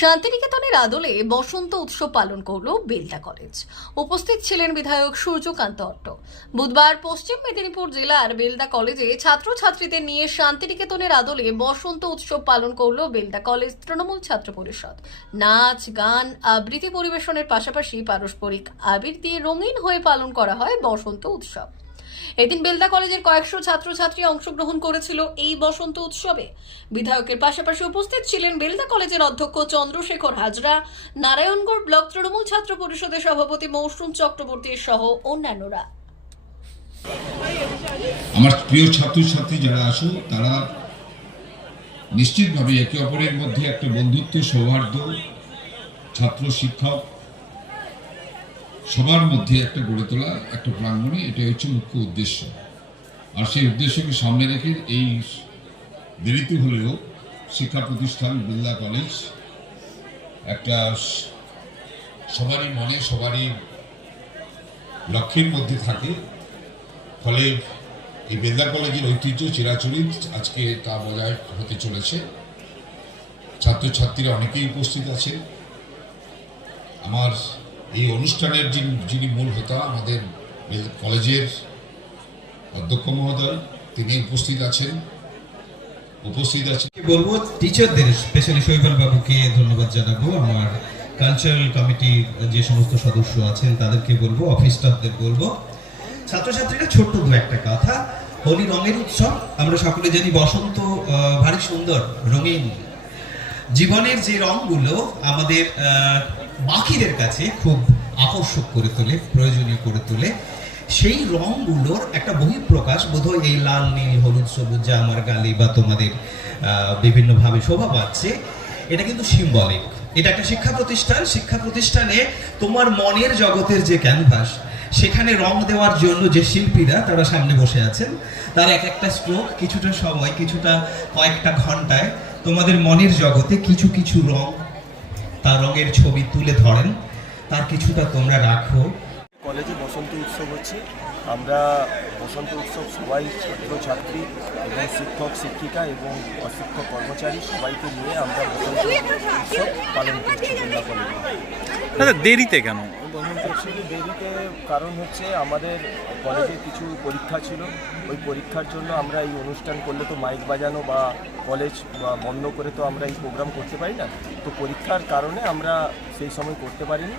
শান্তিনিকেতনের আদলে বসন্ত উৎসব পালন করল বেলদা কলেজ। উপস্থিত ছিলেন বিধায়ক সূর্যকান্ত অট্ট। বুধবার পশ্চিম মেদিনীপুর জেলার বেলদা কলেজে ছাত্রছাত্রীদের নিয়ে শান্তিনিকেতনের আদলে বসন্ত উৎসব পালন করল বেলদা কলেজ তৃণমূল ছাত্র পরিষদ। নাচ, গান, আবৃত্তি পরিবেশনের পাশাপাশি পারস্পরিক আবির দিয়ে রঙিন হয়ে পালন করা হয় বসন্ত উৎসব। এদিন বেলদা কলেজের কয়েকশো ছাত্রছাত্রী অংশগ্রহণ করেছিল এই বসন্ত উৎসবে। বিধায়কের পাশাপাশি উপস্থিত ছিলেন বেলদা কলেজের অধ্যক্ষ চন্দ্রশেখর হাজরা, নারায়ণগড় ব্লক তৃণমূল ছাত্র পরিষদের সভাপতি মৌসুম চক্রবর্তী সহ অন্যান্যরা। আমার প্রিয় ছাত্রছাত্রী যারা আছো, তারা নিশ্চিতভাবে একে অপরের মধ্যে একটা বন্ধুত্ব, সৌহার্দ্য, ছাত্র শিক্ষক সবার মধ্যে একটা গড়ে তোলা, একটা প্রাঙ্গণে এটা হচ্ছে মুখ্য উদ্দেশ্য। আর সেই উদ্দেশ্যকে সামনে রেখে এই দেরিতে হলেও শিক্ষা প্রতিষ্ঠান, বিল্লা কলেজ একটা সবারই মনে, সবারই লক্ষ্যের মধ্যে থাকে। ফলে এই বেদা কলেজের ঐতিহ্য চিরাচরিত আজকে তা বজায় হতে চলেছে। ছাত্রছাত্রীরা অনেকেই উপস্থিত আছে। আমার এই অনুষ্ঠানের যিনি যিনি মূল হোতা, আমাদের কলেজের অধ্যক্ষ মহোদয়, তিনি উপস্থিত আছেন। উপস্থিত আছেন। বলব টিচারদের স্পেশালি শৈবাল বাবুকে ধন্যবাদ জানাব। আমার কালচারাল কমিটির যে সমস্ত সদস্য আছেন, তাদেরকে বলব অফিস স্টাফদের বলব। ছাত্রছাত্রীরা, ছোট্ট দু একটা কথা। হোলি রঙের উৎসব, আমরা সকলে জানি বসন্ত ভারী সুন্দর, রঙিন। জীবনের যে রঙগুলো, আমাদের বাকিদের কাছে খুব আকর্ষক করে তোলে, প্রয়োজনীয় করে তোলে। সেই রঙগুলোর একটা বহিঃপ্রকাশ বোধহয় এই লাল, নীল, হলুদ, সবুজ, যা আমার গালি বা তোমাদের বিভিন্নভাবে শোভা পাচ্ছে, এটা কিন্তু সিম্বলিক এটা একটা শিক্ষা প্রতিষ্ঠান। শিক্ষা প্রতিষ্ঠানে তোমার মনের জগতের যে ক্যানভাস সেখানে রং দেওয়ার জন্য যে শিল্পীরা তারা সামনে বসে আছেন, তার এক একটা স্ট্রোক কিছুটা সময়, কিছুটা কয়েকটা ঘন্টায় তোমাদের মনের জগতে কিছু কিছু রং তার রঙের ছবি তুলে ধরেন। তার কিছুটা তোমরা রাখো। কলেজে বসন্ত উৎসব হচ্ছে। আমরা বসন্ত উৎসব সবাই ছাত্রছাত্রী এবং শিক্ষক শিক্ষিকা এবং অশিক্ষক কর্মচারী সবাইকে নিয়ে আমরা বসন্ত উৎসব পালন করছি দাদা দেরিতে কেন? দেরিতে কারণ হচ্ছে আমাদের কলেজে কিছু পরীক্ষা ছিল। ওই পরীক্ষার জন্য আমরা এই অনুষ্ঠান করলে তো মাইক বাজানো বা কলেজ বা বন্ধ করে তো আমরা এই প্রোগ্রাম করতে পারি না। তো পরীক্ষার কারণে আমরা সেই সময় করতে পারিনি।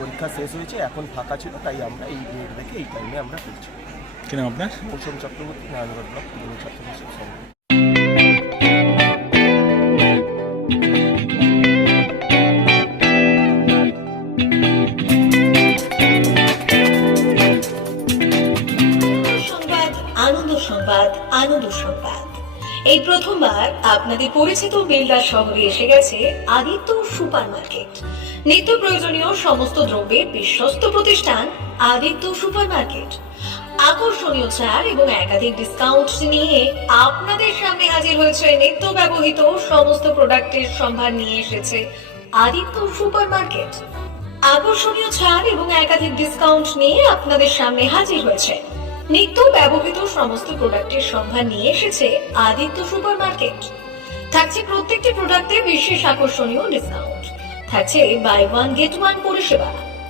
পরীক্ষা শেষ হয়েছে এখন ফাঁকা ছিল তাই আমরা এই ডেট দেখে এই টাইমে আমরা করছি। কেন আপনার? মৌসুম চক্রবর্তী নারায়ণগড় ব্লক ছাত্র পরিষদ সংবাদ আনন্দ সংবাদ আনন্দ সংবাদ। এই প্রথমবার আপনাদের পরিচিত বেলদার শহরে এসে গেছে আদিত্য সুপার মার্কেট নিত্য প্রয়োজনীয় সমস্ত দ্রব্যের বিশ্বস্ত প্রতিষ্ঠান আদিত্য সুপার মার্কেট আকর্ষণীয় ছাড় এবং একাধিক ডিসকাউন্ট নিয়ে আপনাদের সামনে হাজির হয়েছে নিত্য ব্যবহৃত সমস্ত প্রোডাক্টের সম্ভার নিয়ে এসেছে আদিত্য সুপার মার্কেট আকর্ষণীয় ছাড় এবং একাধিক ডিসকাউন্ট নিয়ে আপনাদের সামনে হাজির হয়েছে নিত্য ব্যবহৃত সমস্ত প্রোডাক্টের সম্ভার নিয়ে এসেছে আদিত্য সুপার মার্কেট থাকছে প্রত্যেকটি প্রোডাক্টে বিশেষ আকর্ষণীয় ডিসকাউন্ট থাকছে বাই ওয়ান গেট ওয়ান পরিষেবা।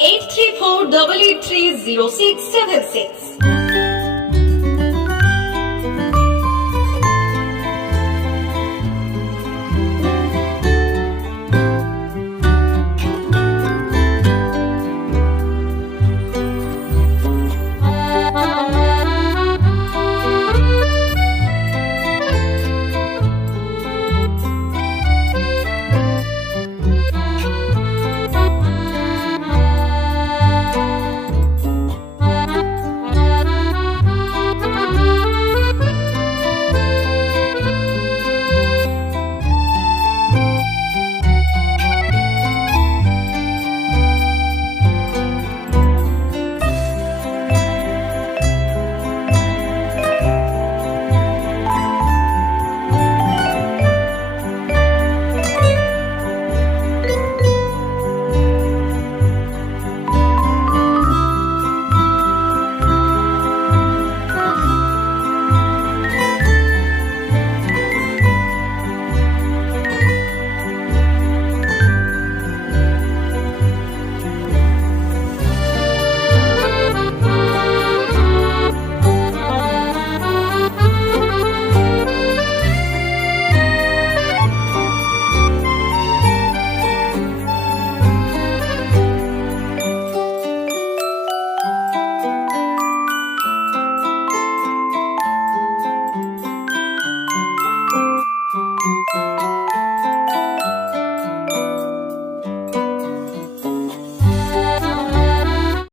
834 0676.